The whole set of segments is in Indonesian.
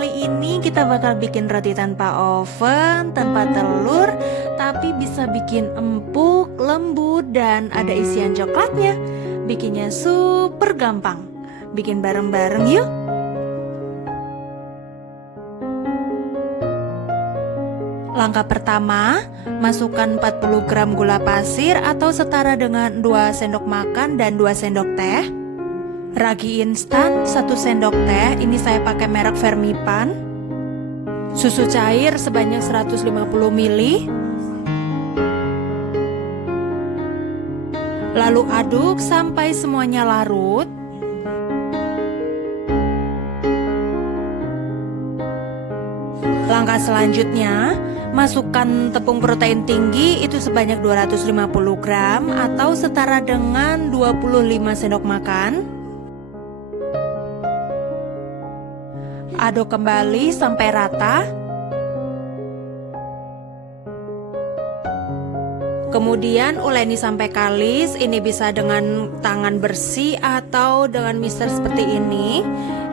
Kali ini kita bakal bikin roti tanpa oven, tanpa telur, tapi bisa bikin empuk, lembut, dan ada isian coklatnya. Bikinnya super gampang. Bikin bareng-bareng yuk. Langkah pertama, masukkan 40 gram gula pasir atau setara dengan 2 sendok makan dan 2 sendok teh. Ragi instan 1 sendok teh, ini saya pakai merek Vermipan. Susu cair sebanyak 150 ml. Lalu aduk sampai semuanya larut. Langkah selanjutnya, masukkan tepung protein tinggi itu sebanyak 250 gram atau setara dengan 25 sendok makan. Aduk kembali sampai rata. Kemudian uleni sampai kalis. Ini bisa dengan tangan bersih atau dengan mixer seperti ini.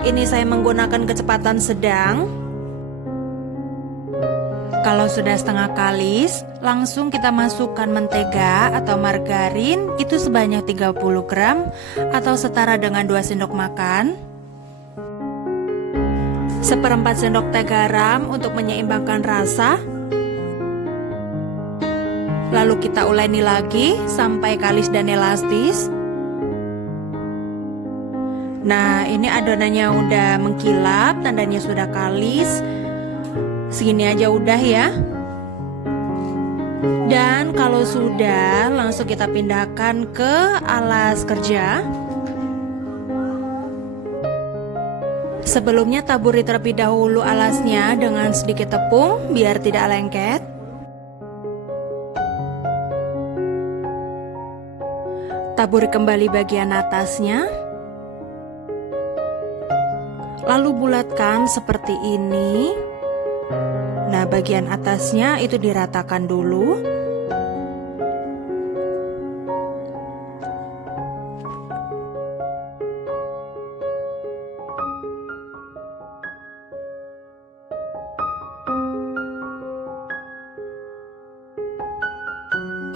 Ini saya menggunakan kecepatan sedang. Kalau sudah setengah kalis, langsung kita masukkan mentega atau margarin itu sebanyak 30 gram atau setara dengan 2 sendok makan. 1/4 sendok teh garam untuk menyeimbangkan rasa. Lalu kita uleni lagi sampai kalis dan elastis. Nah, ini adonannya udah mengkilap, tandanya sudah kalis. Segini aja udah ya. Dan kalau sudah, langsung kita pindahkan ke alas kerja. Sebelumnya taburi terlebih dahulu alasnya dengan sedikit tepung biar tidak lengket. Taburi kembali bagian atasnya. Lalu bulatkan seperti ini. Nah, bagian atasnya itu diratakan dulu.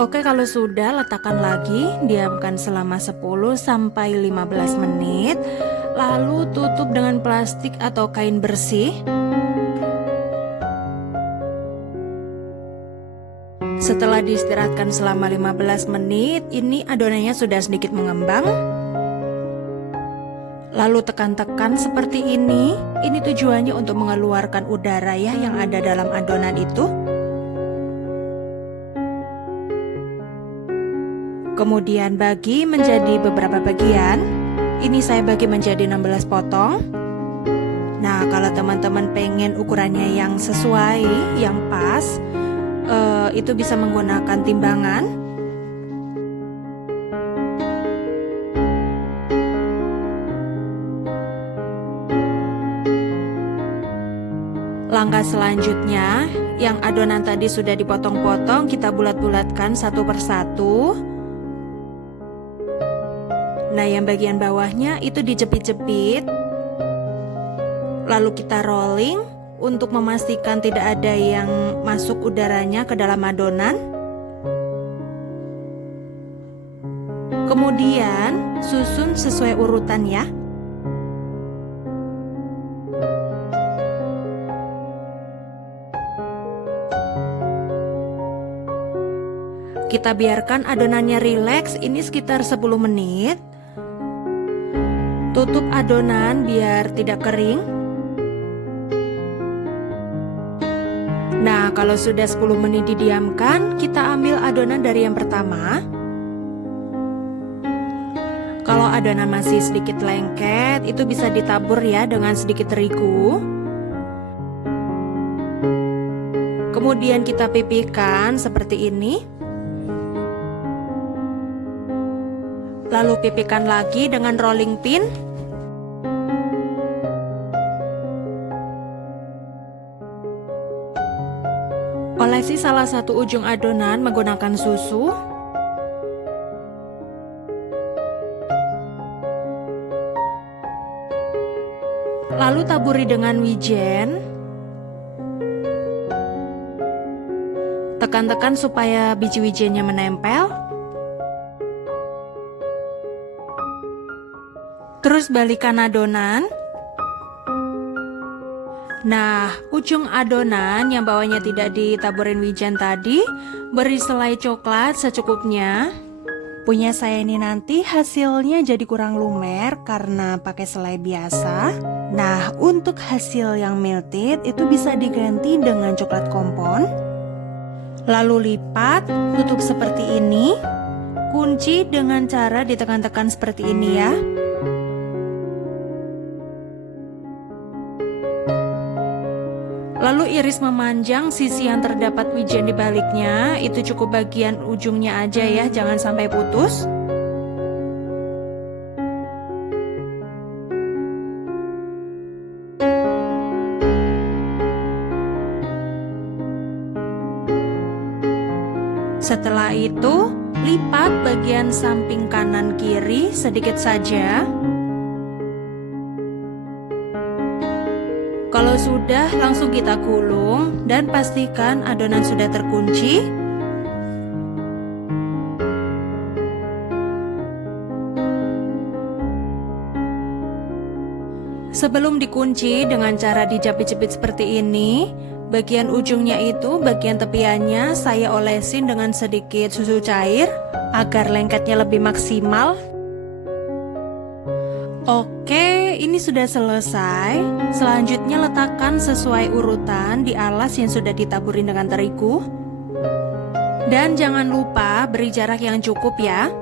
Oke, kalau sudah, letakkan lagi, diamkan selama 10 sampai 15 menit. Lalu tutup dengan plastik atau kain bersih. Setelah diistirahatkan selama 15 menit, ini adonannya sudah sedikit mengembang. Lalu tekan-tekan seperti ini. Ini tujuannya untuk mengeluarkan udara ya yang ada dalam adonan itu. Kemudian bagi menjadi beberapa bagian. Ini saya bagi menjadi 16 potong. Nah, kalau teman-teman pengen ukurannya yang sesuai, yang pas, itu bisa menggunakan timbangan. Langkah selanjutnya, yang adonan tadi sudah dipotong-potong, kita bulat-bulatkan satu persatu. Nah, yang bagian bawahnya itu dijepit-jepit. Lalu kita rolling untuk memastikan tidak ada yang masuk udaranya ke dalam adonan. Kemudian susun sesuai urutan ya. Kita biarkan adonannya rileks, ini sekitar 10 menit. Tutup adonan biar tidak kering. Nah, kalau sudah 10 menit didiamkan, kita ambil adonan dari yang pertama. Kalau adonan masih sedikit lengket, itu bisa ditabur ya dengan sedikit terigu. Kemudian kita pipihkan seperti ini. Lalu pipihkan lagi dengan rolling pin. Olesi salah satu ujung adonan menggunakan susu. Lalu taburi dengan wijen. Tekan-tekan supaya biji wijennya menempel. Terus balikan adonan. Nah, ujung adonan yang bawahnya tidak ditaburin wijen tadi, beri selai coklat secukupnya. Punya saya ini nanti hasilnya jadi kurang lumer karena pakai selai biasa. Nah, untuk hasil yang melted itu bisa diganti dengan coklat kompon. Lalu lipat, tutup seperti ini. Kunci dengan cara ditekan-tekan seperti ini ya. Lalu iris memanjang sisi yang terdapat wijen di baliknya. Itu cukup bagian ujungnya aja ya, jangan sampai putus. Setelah itu, lipat bagian samping kanan kiri sedikit saja. Kalau sudah, langsung kita gulung dan pastikan adonan sudah terkunci. Sebelum dikunci dengan cara dijepit-jepit seperti ini, bagian ujungnya itu, bagian tepiannya saya olesin dengan sedikit susu cair agar lengketnya lebih maksimal. Oke, ini sudah selesai. Selanjutnya letakkan sesuai urutan di alas yang sudah ditaburin dengan terigu. Dan jangan lupa beri jarak yang cukup ya.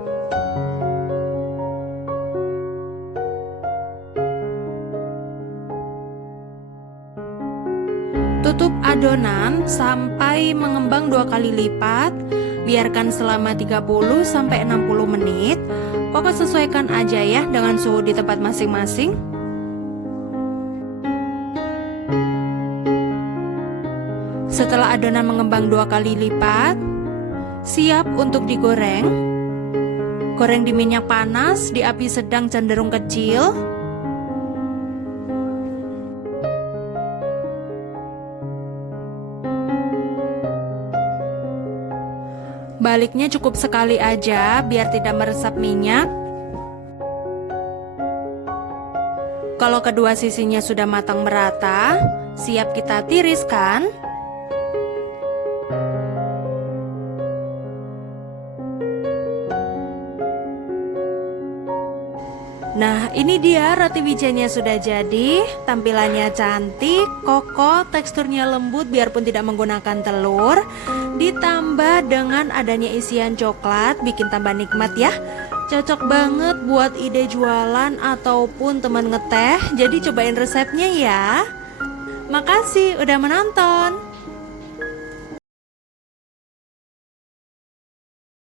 Tutup adonan sampai mengembang 2 kali lipat. Biarkan selama 30-60 menit. Pokoknya sesuaikan aja ya dengan suhu di tempat masing-masing. Setelah adonan mengembang 2 kali lipat, siap untuk digoreng. Goreng di minyak panas, di api sedang cenderung kecil. Baliknya cukup sekali aja biar tidak meresap minyak. Kalau kedua sisinya sudah matang merata, siap kita tiriskan. Nah, ini dia roti wijennya sudah jadi. Tampilannya cantik, kokoh, teksturnya lembut biarpun tidak menggunakan telur. Ditambah dengan adanya isian coklat, bikin tambah nikmat ya. Cocok banget buat ide jualan ataupun teman ngeteh. Jadi cobain resepnya ya. Makasih udah menonton.